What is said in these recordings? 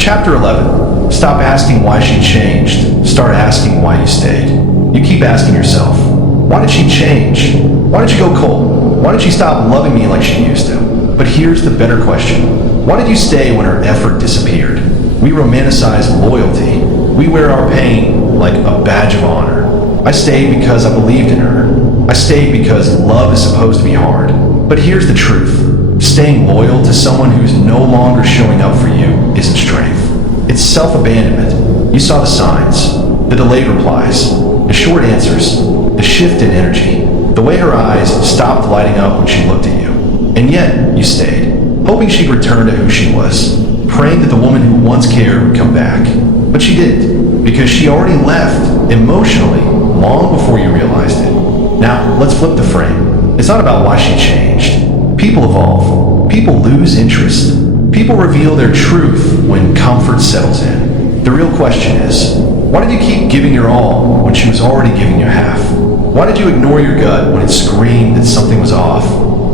Chapter 11. Stop asking why she changed. Start asking why you stayed. You keep asking yourself, why did she change? Why did she go cold? Why did she stop loving me like she used to? But here's the better question. Why did you stay when her effort disappeared? We romanticize loyalty. We wear our pain like a badge of honor. I stayed because I believed in her. I stayed because love is supposed to be hard. But here's the truth. Staying loyal to someone who's no longer showing up for you isn't strength. It's self-abandonment. You saw the signs, the delayed replies, the short answers, the shift in energy, the way her eyes stopped lighting up when she looked at you. And yet, you stayed, hoping she'd return to who she was, praying that the woman who once cared would come back. But she didn't, because she already left, emotionally, long before you realized it. Now, let's flip the frame. It's not about why she changed. People evolve. People lose interest. People reveal their truth when comfort settles in. The real question is, why did you keep giving your all when she was already giving you half? Why did you ignore your gut when it screamed that something was off?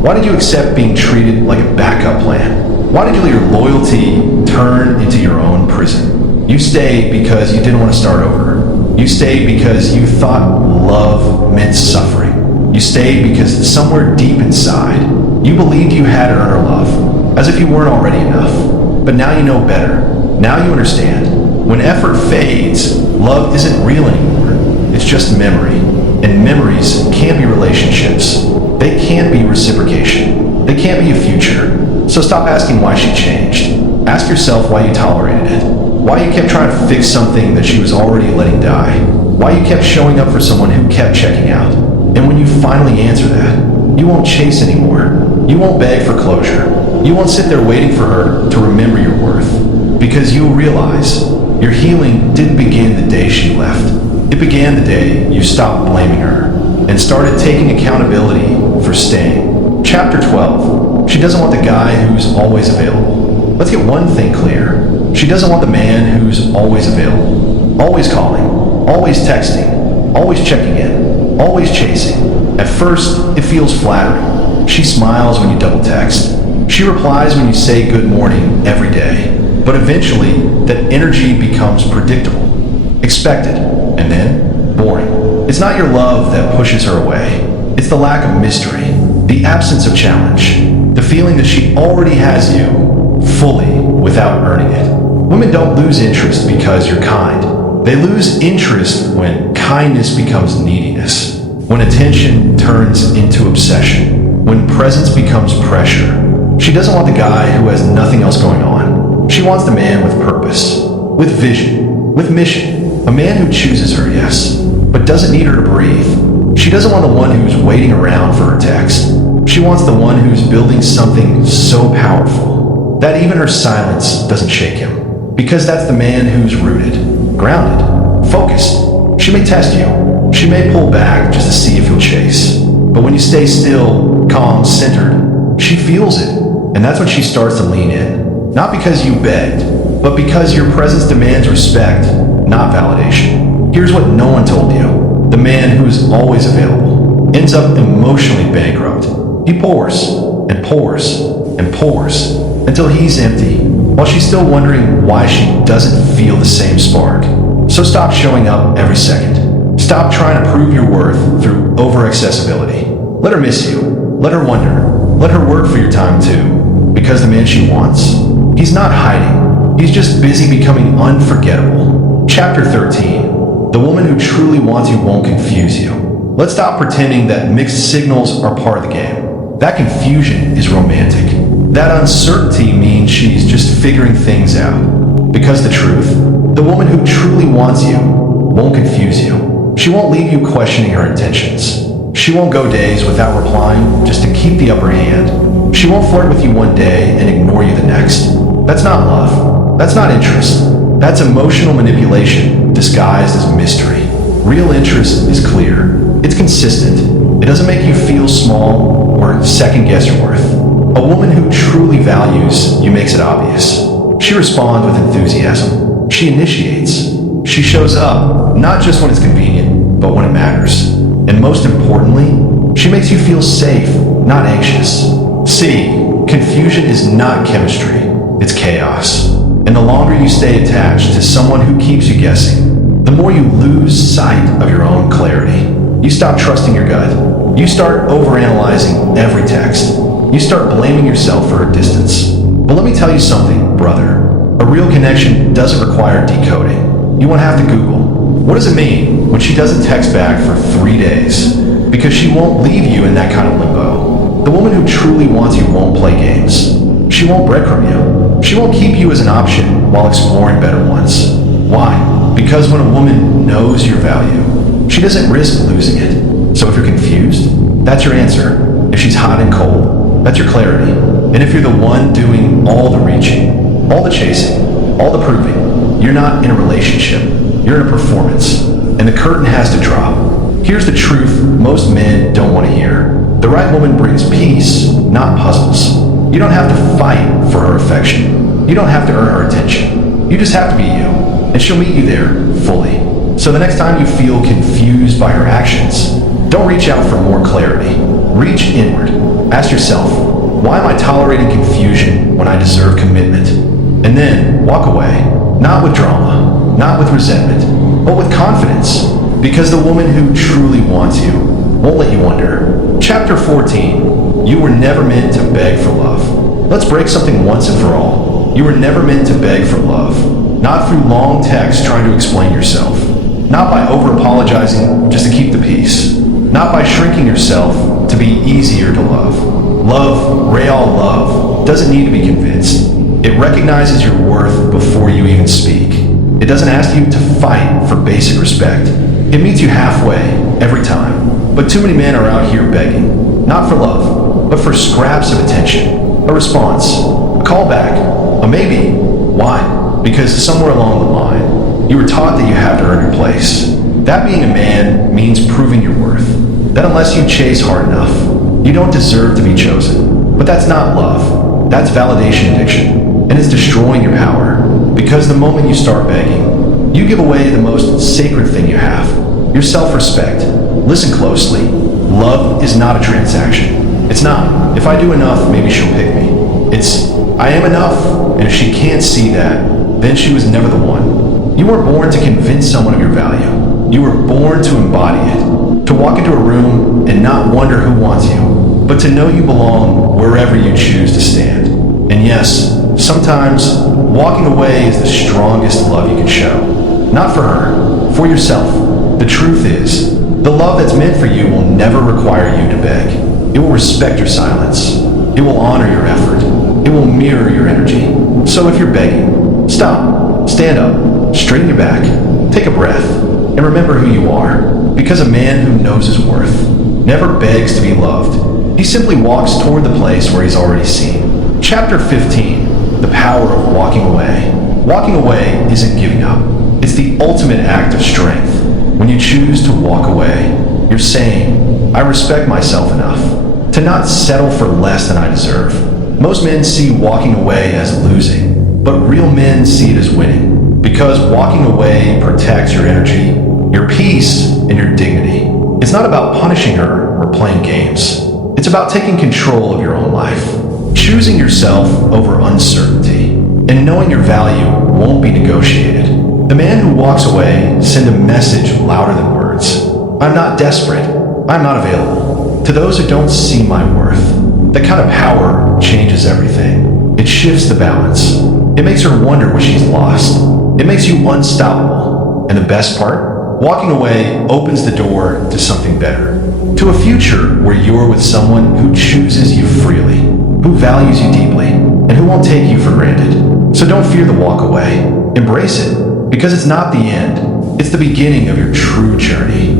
Why did you accept being treated like a backup plan? Why did you let your loyalty turn into your own prison? You stayed because you didn't want to start over. You stayed because you thought love meant suffering. You stayed because somewhere deep inside, you believed you had to earn her love, as if you weren't already enough. But now you know better. Now you understand. When effort fades, love isn't real anymore. It's just memory. And memories can't be relationships. They can't be reciprocation. They can't be a future. So stop asking why she changed. Ask yourself why you tolerated it. Why you kept trying to fix something that she was already letting die. Why you kept showing up for someone who kept checking out. And when you finally answer that, you won't chase anymore. You won't beg for closure. You won't sit there waiting for her to remember your worth. Because you'll realize your healing didn't begin the day she left. It began the day you stopped blaming her and started taking accountability for staying. Chapter 12. She doesn't want the guy who's always available. Let's get one thing clear. She doesn't want the man who's always available. Always calling. Always texting. Always checking in. Always chasing. At first, it feels flattering. She smiles when you double text. She replies when you say good morning every day. But eventually, that energy becomes predictable. Expected. And then, boring. It's not your love that pushes her away. It's the lack of mystery, the absence of challenge, the feeling that she already has you fully without earning it. Women don't lose interest because you're kind. They lose interest when kindness becomes neediness, when attention turns into obsession, when presence becomes pressure. She doesn't want the guy who has nothing else going on. She wants the man with purpose, with vision, with mission. A man who chooses her, yes, but doesn't need her to breathe. She doesn't want the one who's waiting around for her text. She wants the one who's building something so powerful that even her silence doesn't shake him. Because that's the man who's rooted, grounded, focused. She may test you. She may pull back just to see if you'll chase. But when you stay still, calm, centered, she feels it. And that's when she starts to lean in. Not because you begged, but because your presence demands respect, not validation. Here's what no one told you. The man who's always available ends up emotionally bankrupt. He pours, and pours, and pours, until he's empty, while she's still wondering why she doesn't feel the same spark. So stop showing up every second. Stop trying to prove your worth through over-accessibility. Let her miss you. Let her wonder. Let her work for your time too. Because the man she wants, he's not hiding. He's just busy becoming unforgettable. Chapter 13. The woman who truly wants you won't confuse you. Let's stop pretending that mixed signals are part of the game. That confusion is romantic. That uncertainty means she's just figuring things out. Because the truth, the woman who truly wants you won't confuse you. She won't leave you questioning her intentions. She won't go days without replying just to keep the upper hand. She won't flirt with you one day and ignore you the next. That's not love. That's not interest. That's emotional manipulation disguised as mystery. Real interest is clear. It's consistent. It doesn't make you feel small or second-guess your worth. A woman who truly values you makes it obvious. She responds with enthusiasm. She initiates. She shows up, not just when it's convenient, but when it matters. And most importantly, she makes you feel safe, not anxious. See, confusion is not chemistry. It's chaos. And the longer you stay attached to someone who keeps you guessing, the more you lose sight of your own clarity. You stop trusting your gut. You start overanalyzing every text. You start blaming yourself for her distance. But let me tell you something, brother. A real connection doesn't require decoding. You won't have to Google. What does it mean when she doesn't text back for 3 days? Because she won't leave you in that kind of limbo. The woman who truly wants you won't play games. She won't breadcrumb you. She won't keep you as an option while exploring better ones. Why? Because when a woman knows your value, she doesn't risk losing it. So if you're confused, that's your answer. If she's hot and cold, that's your clarity. And if you're the one doing all the reaching, all the chasing, all the proving, you're not in a relationship. You're in a performance. And the curtain has to drop. Here's the truth most men don't want to hear. The right woman brings peace, not puzzles. You don't have to fight for her affection. You don't have to earn her attention. You just have to be you, and she'll meet you there fully. So the next time you feel confused by her actions, don't reach out for more clarity. Reach inward. Ask yourself, why am I tolerating confusion when I deserve commitment? And then walk away, not with drama, not with resentment, but with confidence, because the woman who truly wants you won't let you wonder. Chapter 14. You were never meant to beg for love. Let's break something once and for all. You were never meant to beg for love. Not through long texts trying to explain yourself. Not by over-apologizing just to keep the peace. Not by shrinking yourself to be easier to love. Love, real love, doesn't need to be convinced. It recognizes your worth before you even speak. It doesn't ask you to fight for basic respect. It meets you halfway, every time. But too many men are out here begging. Not for love, but for scraps of attention. A response, a callback, a maybe. Why? Because somewhere along the line, you were taught that you have to earn your place. That being a man means proving your worth. That unless you chase hard enough, you don't deserve to be chosen. But that's not love. That's validation addiction. And it's destroying your power. Because the moment you start begging, you give away the most sacred thing you have, your self-respect. Listen closely. Love is not a transaction. It's not, if I do enough, maybe she'll pick me. It's, I am enough, and if she can't see that, then she was never the one. You weren't born to convince someone of your value. You were born to embody it, to walk into a room and not wonder who wants you, but to know you belong wherever you choose to stand. And yes, sometimes walking away is the strongest love you can show. Not for her, for yourself. The truth is, the love that's meant for you will never require you to beg. It will respect your silence. It will honor your effort. It will mirror your energy. So if you're begging, stop, stand up, straighten your back, take a breath, and remember who you are. Because a man who knows his worth never begs to be loved. He simply walks toward the place where he's already seen. Chapter 15, the power of walking away. Walking away isn't giving up. It's the ultimate act of strength. When you choose to walk away, you're saying, I respect myself enough to not settle for less than I deserve. Most men see walking away as losing, but real men see it as winning. Because walking away protects your energy, your peace, and your dignity. It's not about punishing her or playing games. It's about taking control of your own life. Choosing yourself over uncertainty, and knowing your value won't be negotiated. The man who walks away sends a message louder than words. I'm not desperate. I'm not available. To those who don't see my worth, that kind of power changes everything. It shifts the balance. It makes her wonder what she's lost. It makes you unstoppable. And the best part? Walking away opens the door to something better. To a future where you're with someone who chooses you freely, who values you deeply, and who won't take you for granted. So don't fear the walk away. Embrace it, because it's not the end. It's the beginning of your true journey.